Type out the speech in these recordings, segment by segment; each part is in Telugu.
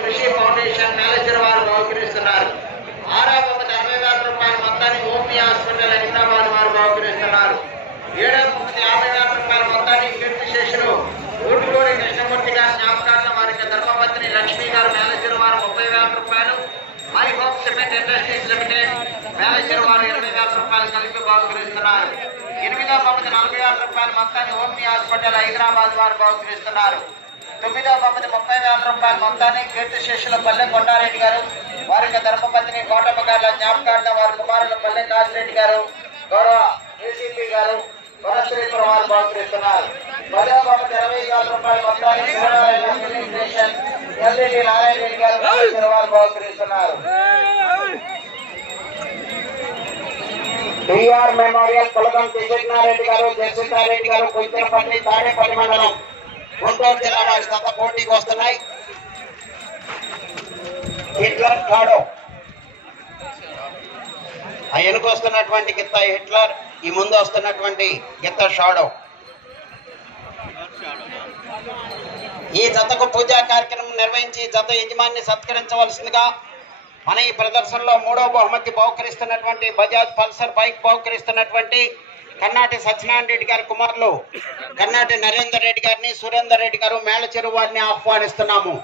కృషి ఫౌండేషన్ మేనేజర్ వారు బహుకరిస్తున్నారు. 6వ బహుమతి 60,000 రూపాయల మొత్తాన్ని ఓపీ హాస్పిటల్ హైదరాబాద్ వారు బహుకరిస్తున్నారు. 7వ బహుమతి 50,000 రూపాయల మొత్తాన్ని కీర్తిశేషులు ఊటుకూరి కృష్ణమూర్తి గారి జ్ఞాపకార్థం వారికి ధర్మపత్ని లక్ష్మి గారు మేనేజర్ వారు 30,000 రూపాయలు, my hope cement industries limited manager వారు 20,000 రూపాయలు కలిపి బహుకరిస్తున్నారు. 8వ బహుమతి 40,000 రూపాయల మొత్తాన్ని ఓపీ హాస్పిటల్ హైదరాబాద్ వారు బహుకరిస్తున్నారు. 9వ బహుమతి 30,000 రూపాయల మొత్తాన్ని కీర్తిశేషుల పల్లె కొండారెడ్డి గారు వారికి ధర్మపత్ని కోటమ్మ గారి జ్ఞాపకార్థం వారి కుమారులు పల్లె కాశిరెడ్డి గారు గౌరవ ఏసీపీ గారు వనశ్రీపురం వారు బహుకరిస్తున్నారు. 10వ బహుమతి 20,000 రూపాయల మొత్తాన్ని ఎల్ఈడి నారాయణ రెడ్డి గారు వారు బహుకరిస్తున్నారు. టీఆర్ మెమోరియల్ కులగం కృష్ణారెడ్డి గారు జయసింహారెడ్డి గారు కొంచెంపల్లి తాడేపల్లి మండలం గుంటూరు జిల్లా వారి గత పోటీకి వస్తున్నాయి. హిట్లర్ షాడో ఆ వెనుక వస్తున్నటువంటి గిత్త హిట్లర్, ఈ ముందు వస్తున్నటువంటి గిత్త షాడో. ఈ జతకు పూజా కార్యక్రమం నిర్వహించి జత యజమాన్ని సత్కరించవలసిందిగా మన ఈ ప్రదర్శనలో 3వ బహుమతి బహుకరిస్తున్నటువంటి బజాజ్ పల్సర్ బైక్ బహుకరిస్తున్నటువంటి కన్నాటి సత్యనారాయణ రెడ్డి గారి కుమారులు కన్నాటి నరేందర్ రెడ్డి గారిని సురేందర్ రెడ్డి గారు మేళచెరువు వారిని ఆహ్వానిస్తున్నాము.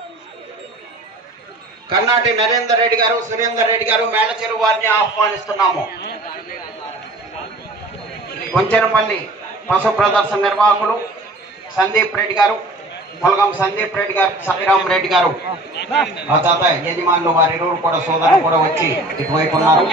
కన్నాటి నరేందర్ రెడ్డి గారు సురేందర్ రెడ్డి గారు మేళచెరువు వారిని ఆహ్వానిస్తున్నాము. కొంచెనపల్లి పశు ప్రదర్శన నిర్వాహకులు సందీప్ రెడ్డి గారు, ములగం సందీప్ రెడ్డి గారు, సాయిరామ్ రెడ్డి గారు ఆ తాత యజమానులు వారి ఇరువురు కూడా సోదరులు కూడా వచ్చి ఇటువైపు ఉన్నారు.